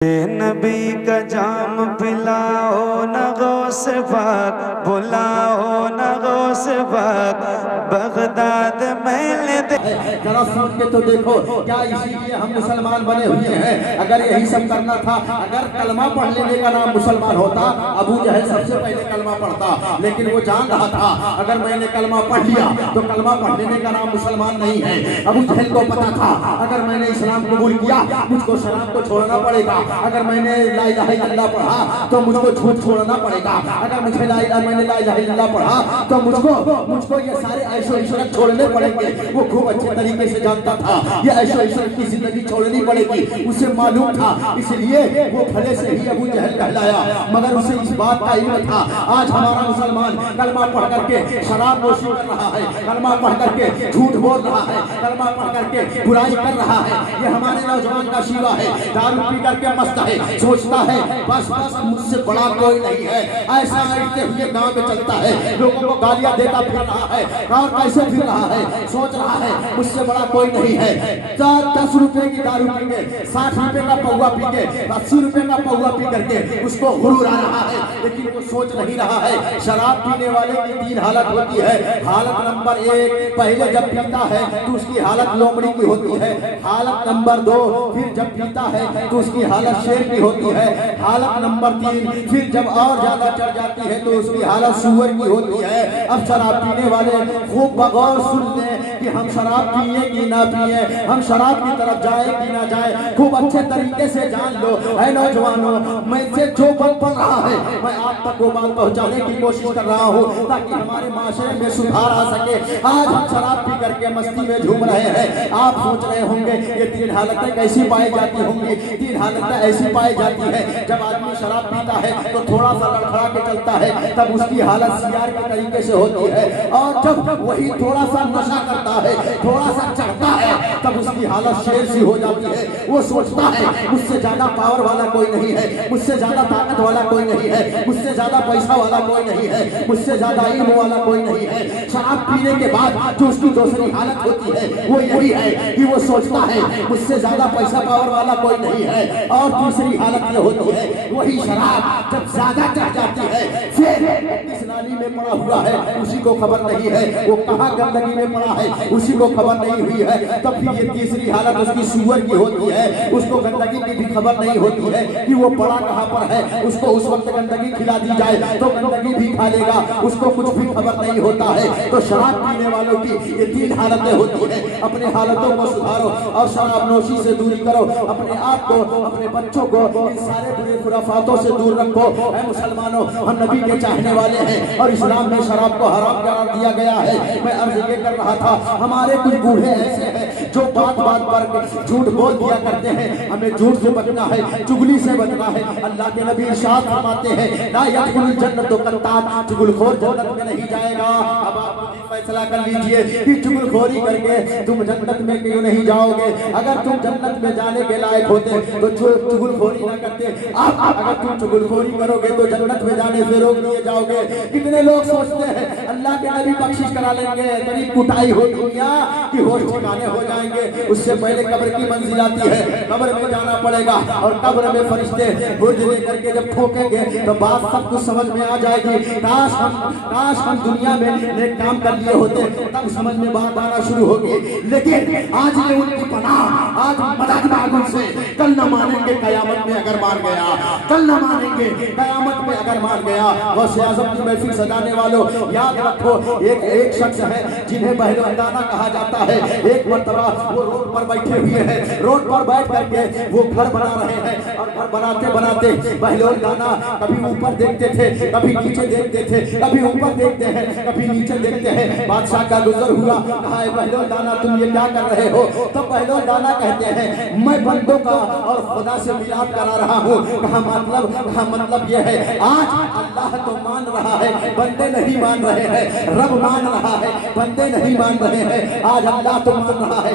نبی کا جام پلاؤ نغوں سے پاک بلاؤ نغوں سے پاک بغداد محل ذرا سوچ کے تو دیکھو کیا اسی لیے ہم مسلمان بنے ہوئے ہیں؟ اگر یہی سب کرنا تھا، اگر کلمہ پڑھ لینے کا نام مسلمان ہوتا، ابو جہل سب سے پہلے کلمہ پڑھتا، لیکن وہ جان رہا تھا اگر میں نے کلمہ پڑھ لیا تو کلمہ پڑھ لینے کا نام مسلمان نہیں ہے۔ ابو جہل کو پتا تھا اگر میں نے اسلام قبول کیا مجھ کو شراب کو چھوڑنا پڑے گا، اگر میں نے لا الہ الا اللہ پڑھا تو مجھ کو جھوٹ چھوڑنا پڑے گا، اگر مجھے میں نے لا الہ الا اللہ پڑھا تو مجھ کو یہ سارے عیش و عشرت چھوڑنے پڑیں گے۔ وہ خوب اچھے طریقے سے جانتا تھا یہ عیش و عشرت کی زندگی چھوڑنی پڑے گی، اسے معلوم تھا، اس لیے وہ بھلے سے ہی ابو جہل کہلایا، مگر اسے اس بات کا علم تھا آج ہمارا مسلمان کلمہ پڑھ کر کے شراب نوشی کر رہا ہے، کلمہ پڑھ کر کے جھوٹ بول رہا ہے، کلمہ پڑھ کر کے برائی کر رہا ہے۔ یہ ہمارے نوجوان کا شیوا ہے، دارو پی کر کے مست ہے، سوچتا ہے بس مجھ سے بڑا کوئی نہیں ہے، ایسا ایسے ہوئے گاؤں میں چلتا ہے، لوگوں کو گالیاں دیتا پھر رہا ہے اور کیسے پھر رہا ہے، سوچ رہا ہے مجھ سے بڑا کوئی نہیں ہے۔ 10 روپے کی دارو پی کے 60 روپے کا پوا پی کے 80 روپے کا پوا پی کر کے اس کو غرور آ رہا ہے، لیکن وہ سوچ نہیں رہا ہے شراب پینے والے کی 3 حالت ہوتی ہے۔ حالت نمبر 1 پہلے جب پیتا ہے تو اس کی حالت لومڑی کی ہوتی ہے، حالت نمبر 2 پھر جب پیتا ہے تو اس کی حالت شیر کی ہوتی ہے، حالت نمبر 3 پھر جب اور زیادہ چڑھ جاتی ہے تو اس کی حالت سور کی ہوتی ہے۔ اب شراب پینے والے خوب بغور سن لیں کہ ہم شراب پیئے کہ نہ پیئے، ہم شراب کی طرف جائے کہ نہ جائے، خوب اچھے طریقے سے جان لو اے نوجوانوں، میں سے جو بات پڑھ رہا ہے میں آپ تک وہ بات پہنچانے کی کوشش کر رہا ہوں تاکہ ہمارے معاشرے میں سدھار آ سکے۔ آج ہم شراب پی کر کے مستی میں جھوم رہے ہیں، آپ سوچ رہے ہوں گے یہ 3 حالتیں کیسی پائی جاتی ہوں گی؟ 3 حالتیں ایسی پائی جاتی ہے جب آدمی شراب پیتا ہے تو تھوڑا سا لڑکھڑا کے چلتا ہے، تب اس کی حالت سیار کے طریقے سے ہوتی ہے، اور جب وہی تھوڑا سا نشہ کرتا ہے، تھوڑا سا چڑھتا ہے، تب اس کی حالت شیر سی ہو جاتی ہے۔ وہ سوچتا ہے مجھ سے زیادہ پاور والا کوئی نہیں ہے، مجھ سے زیادہ طاقت والا کوئی نہیں ہے، مجھ سے زیادہ پیسہ والا کوئی نہیں ہے، مجھ سے زیادہ علم والا کوئی نہیں ہے۔ شراب پینے کے بعد جو اس کی دوسری حالت ہوتی ہے وہ یہی ہے کہ وہ سوچتا ہے مجھ سے زیادہ پیسہ پاور والا کوئی نہیں ہے، اور تیسری حالت یہ ہوتی ہے وہی شراب جب زیادہ چڑھ جاتی ہے پھر اس نالی میں پڑا ہوا ہے اسی کو خبر نہیں ہے، وہ کہاں گندگی میں پڑا ہے اسی کو خبر نہیں ہوئی ہے، تب پھر یہ تیسری حالت اس کی سور کی ہوتی ہے، اس کو گندگی کی بھی خبر نہیں ہوتی ہے کہ وہ پڑا کہاں پر ہے، اس کو اس وقت گندگی کھلا دی جائے تو گندگی بھی کھا لے گا، اس کو کچھ بھی خبر نہیں ہوتا ہے۔ تو شراب پینے والوں کی یہ 3 حالتیں ہوتی ہیں، اپنے حالتوں کو سدھارو اور شراب نوشی سے دوری کرو، اپنے آپ کو اپنے بچوں کو ان سارے برے خرافاتوں سے دور رکھو۔ اے مسلمانوں، ہم نبی کے چاہنے والے ہیں اور اسلام میں شراب کو حرام قرار دیا گیا ہے۔ میں عرض یہ کر رہا تھا ہمارے کچھ بوڑھے ایسے ہیں جو بات پر جھوٹ بول دیا کرتے ہیں، ہمیں جھوٹ سے بچنا ہے، چگلی سے بچنا ہے۔ اللہ کے نبی ارشاد فرماتے ہیں لا يدخل الجنت قطات، چگل خور جنت میں نہیں جائے گا۔ اب آپ فیصلہ کر لیجئے کہ چگل خوری کر کے تم جنت میں کیوں نہیں جاؤ گے؟ اگر تم جنت میں جانے کے لائق ہوتے تو چگل خوری نہ کرتے، اگر تم چگل خوری کرو گے تو جنت میں جانے سے روک دیے جاؤ گے۔ کتنے لوگ سوچتے ہیں اللہ کے نبی بخشش کرا لیں گے، قریب کٹائی ہو دنیا کی ہوش ٹھکانے ہو جائیں گے، اس سے پہلے قبر کی منزل آتی ہے، قبر میں جانا پڑے گا اور قبر میں فرشتے برج لے کر کے جب ٹھوکیں گے تو بات سب کچھ سمجھ میں آ جائے گی۔ کاش ہم دنیا میں نیک کام کر لیے ہوتے تب سمجھ میں بات آنا شروع ہوگی، لیکن آج یہ ان کی پناہ، آج مدد مانگوں سے کل نہ مانیں گے قیامت میں اگر مان گیا، کل نہ مانیں گے قیامت میں اگر مان گیا۔ غوث اعظم کی محفل سجانے والوں یاد رکھو ایک شخص ہے جنہیں پہلوانا کہا جاتا ہے، ایک مرتبہ وہ روڈ پر بیٹھے ہوئے ہیں، روڈ پر بیٹھ کر کے وہ گھر بنا رہے ہیں اور گھر بناتے بناتے پہلوانا کبھی اوپر دیکھتے تھے کبھی نیچے دیکھتے تھے، کبھی اوپر دیکھتے ہیں کبھی نیچے دیکھتے ہیں۔ بادشاہ کا گزر ہوا، کہا اے پہلوانا تم یہ کیا کر رہے ہو؟ تو پہلوانا کہتے ہیں میں بندوں کا اور خدا سے ملاپ کرا رہا ہوں۔ کہا مطلب یہ ہے آج اللہ تو مان رہا ہے بندے نہیں مان رہے ہیں، رب مان رہا ہے بندے نہیں مان رہے ہیں، آج اللہ تو مان رہا ہے